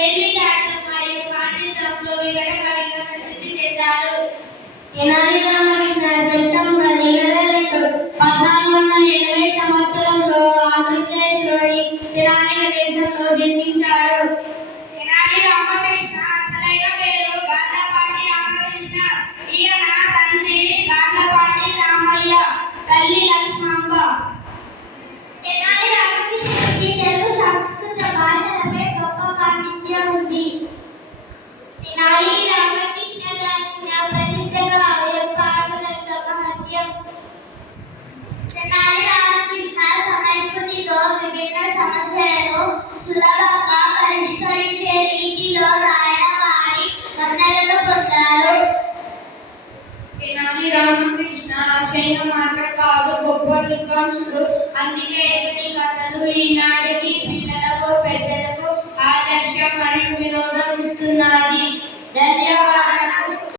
తెలివితేటలు మరియు పాండిత్యంలో వికటకవిగా ప్రసిద్ధి చెందారు. తెనాలి రామకృష్ణ సెప్టెంబర్ 22, 1480 సంవత్సరంలో ఆంధ్రప్రదేశ్లోని తెనాలి దేశంలో జన్మించాడు. తెనాలి రామకృష్ణ అసలైన పేరు గార్లపాటి రామకృష్ణ. ఈయన తండ్రి గార్లపాటి రామయ్య, తల్లి లక్ష్మాంబ. తెనాలి రామకృష్ణకి తెలుగు సంస్కృత భాషలపై గొప్ప పాండిత్యం ఉంది. తెనాలి రామకృష్ణ రాసిన ప్రసిద్ధ కావ్యం పాండురంగ మహత్యం. తెనాలి రామకృష్ణ సమయస్ఫూర్తితో విభిన్న సమస్యలను సులభంగా పరిష్కరించే రీతిలో రాయడం వారి మన్ననలు పొందారు. తెనాలి రామకృష్ణ అసైన మాత్రం కాదు, గొప్ప విద్వాంసుడు. అందుకే ఇతని కథలు ఈనాటి